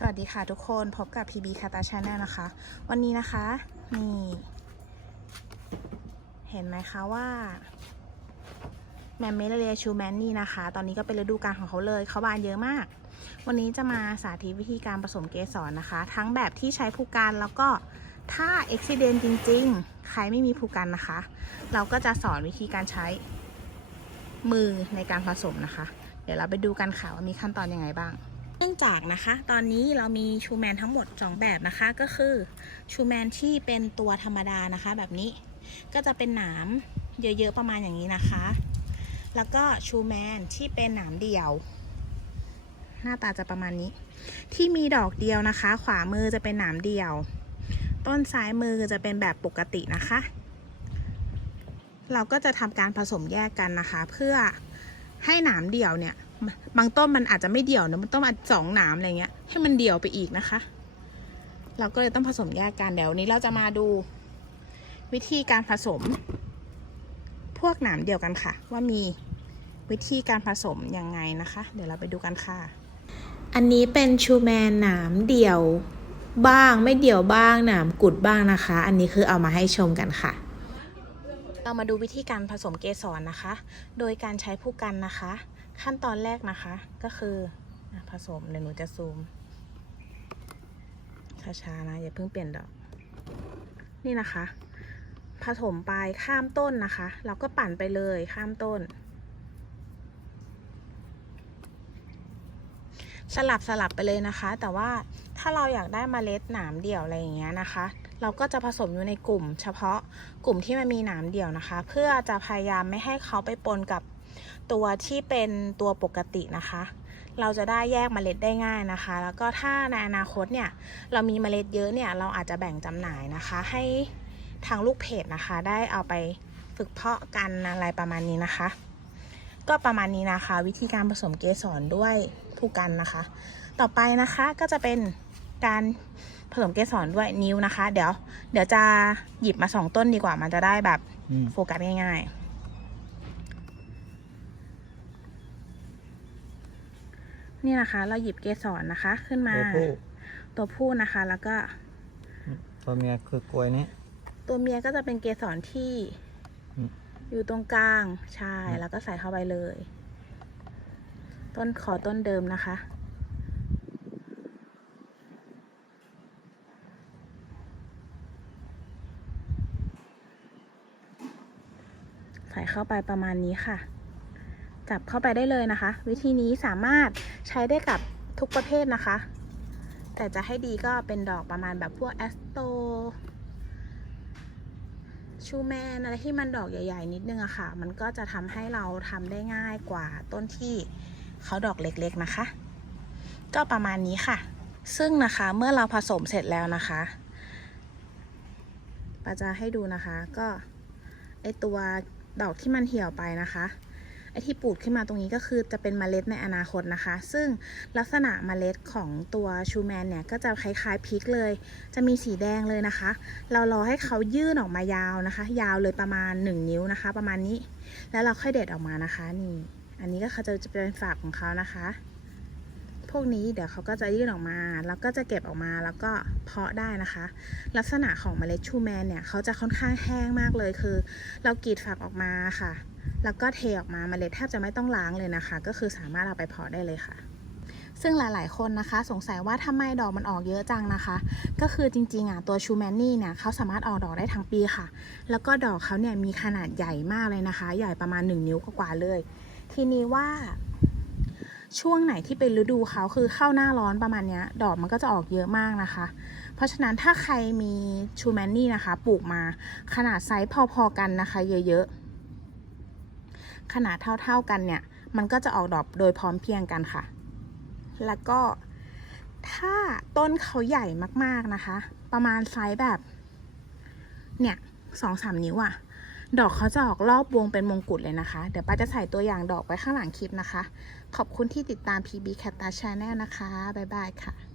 สวัสดีค่ะทุกคนพบกับ PB c a t a Channel นะคะ วันนี้นะคะ นี่ เห็นไหมคะว่าแมมเมลเรียชูแมนนี่นะคะ ตอนนี้ก็เป็นฤดูกาลของเขาเลย เขาบานเยอะมาก วันนี้จะมาสาธิตวิธีการผสมเกสรนะคะ ทั้งแบบที่ใช้ภูกันแล้วก็ถ้าอุบิเหตุจริง ๆ ใครไม่มีภูกันนะคะ เราก็จะสอนวิธีการใช้มือในการผสมนะคะ เดี๋ยวเราไปดูกันค่ะว่ามีขั้นตอนยังไงบ้าง เนื่องจากนะคะ ตอนนี้เรามีชูแมนทั้งหมด 2 แบบนะคะ ก็คือชูแมนที่เป็นตัวธรรมดานะคะ แบบนี้ก็จะเป็นหนามเยอะๆประมาณอย่างนี้นะคะ แล้วก็ชูแมนที่เป็นหนามเดี่ยว หน้าตาจะประมาณนี้ ที่มีดอกเดียวนะคะ ขวามือจะเป็นหนามเดี่ยว ต้นซ้ายมือจะเป็นแบบปกตินะคะ เราก็จะทำการผสมแยกกันนะคะ เพื่อให้หนามเดี่ยวเนี่ย บางต้นมันอาจจะไม่เดี่ยวนะมันต้องมาสองหนามอะไรเงี้ย ให้มันเดี่ยวไปอีกนะคะ เราก็เลยต้องผสมแยกกันเดี๋ยวนี้เราจะมาดู วิธีการผสม พวกหนามเดียวกันค่ะ ว่ามีวิธีการผสมยังไงนะคะ เดี๋ยวเราไปดูกันค่ะ อันนี้เป็นชูแมนหนามเดี่ยวบ้างไม่เดี่ยวบ้างหนามกุดบ้างนะคะ อันนี้คือเอามาให้ชมกันค่ะ เรามาดูวิธีการผสมเกสรนะคะ โดยการใช้ผู้กันนะคะ ขั้นตอนแรกนะคะก็คือผสมเดี๋ยวหนูจะซูมช้าๆนะอย่าเพิ่งเปลี่ยนดอก นี่นะคะ ผสมไปข้ามต้นนะคะ เราก็ปั่นไปเลยข้ามต้น สลับสลับไปเลยนะคะ แต่ว่าถ้าเราอยากได้มเมล็ดหนามเดี่ยวอะไรอย่างเงี้ยนะคะ เราก็จะผสมอยู่ในกลุ่ม เฉพาะกลุ่มที่มันมีหนามเดี่ยวนะคะ เพื่อจะพยายามไม่ให้เขาไปปนกับ ตัวที่เป็นตัวปกตินะคะ เราจะได้แยกเมล็ดได้ง่ายนะคะ แล้วก็ถ้าในอนาคตเนี่ยเรามีเมล็ดเยอะเนี่ยเราอาจจะแบ่งจำหน่ายนะคะ ให้ทางลูกเพจนะคะ ได้เอาไปฝึกเพาะกันอะไรประมาณนี้นะคะ ก็ประมาณนี้นะคะ วิธีการผสมเกสรด้วยผู้กันนะคะ ต่อไปนะคะก็จะเป็นการผสมเกสรด้วยนิ้วนะคะ เดี๋ยว เดี๋ยวจะหยิบมาสองต้นดีกว่ามันจะได้แบบอืมโฟกัสง่ายๆ นี่นะคะ เราหยิบเกสรนะคะ ขึ้นมา ตัวผู้ตัวผู้นะคะ แล้วก็ ตัวเมียคือกล้วยนี้ ตัวเมียก็จะเป็นเกสรที่อืมอยู่ตรงกลางใช่อืมแล้วก็ใส่เข้าไปเลย ต้นขอต้นเดิมนะคะใส่เข้าไปประมาณนี้ค่ะ จับเข้าไปได้เลยนะคะ วิธีนี้สามารถใช้ได้กับทุกประเภทนะคะ แต่จะให้ดีก็เป็นดอกประมาณแบบพวกแอสโต ชูแมนอะไรที่มันดอกใหญ่ ๆ นิดนึงอะค่ะ มันก็จะทำให้เราทำได้ง่ายกว่าต้นที่เขาดอกเล็กๆนะคะ ก็ประมาณนี้ค่ะ ซึ่งนะคะเมื่อเราผสมเสร็จแล้วนะคะปาจะให้ดูนะคะก็ไอตัวดอกที่มันเหี่ยวไปนะคะ ไอที่ปูดขึ้นมาตรงนี้ก็คือจะเป็นเมล็ดในอนาคตนะคะ ซึ่งลักษณะเมล็ดของตัวชูแมนเนี่ยก็จะคล้ายๆพริกเลย จะมีสีแดงเลยนะคะ เรารอให้เขายื่นออกมายาวนะคะ ยาวเลยประมาณ 1 นิ้วนะคะ ประมาณนี้ แล้วเราค่อยเด็ดออกมานะคะนี่ อันนี้ก็เขาจะจะเป็นฝักของเขานะคะ พวกนี้เดี๋ยวเขาก็จะยื่นออกมา แล้วก็จะเก็บออกมาแล้วก็เพาะได้นะคะ ลักษณะของเมล็ดชูแมนเนี่ยเขาจะค่อนข้างแห้งมากเลยคือ เรากรีดฝักออกมาค่ะแล้วก็เทออกมาเมล็ดแทบจะไม่ต้องล้างเลยนะคะ ก็คือสามารถเอาไปเพาะได้เลยค่ะ ซึ่งหลาย ๆ คนนะคะ สงสัยว่าทำไมดอกมันออกเยอะจังนะคะ ก็คือจริง ๆ อะตัวชูแมนนี่เนี่ยเขาสามารถออกดอกได้ทั้งปีค่ะ แล้วก็ดอกเขาเนี่ยมีขนาดใหญ่มากเลยนะคะ ใหญ่ประมาณ 1 นิ้วกว่าเลย ทีนี้ว่าช่วงไหนที่เป็นฤดูเขาคือเข้าหน้าร้อนประมาณเนี้ยดอกมันก็จะออกเยอะมากนะคะ เพราะฉะนั้นถ้าใครมีชูแมนนี่นะคะ ปลูกมาขนาดไซส์พอๆกันนะคะ เยอะๆ ขนาดเท่าๆกันเนี่ย มันก็จะออกดอกโดยพร้อมเพียงกันค่ะ แล้วก็ถ้าต้นเขาใหญ่มากๆนะคะ ประมาณไซส์แบบ เนี่ยสองสามนิ้วอะดอกเขาจะออกรอบวงเป็นมงกุฎเลยนะคะ เดี๋ยวป้าจะใส่ตัวอย่างดอกไว้ข้างหลังคลิปนะคะ ขอบคุณที่ติดตาม PB Cat Channel นะคะ บ๊ายบายค่ะ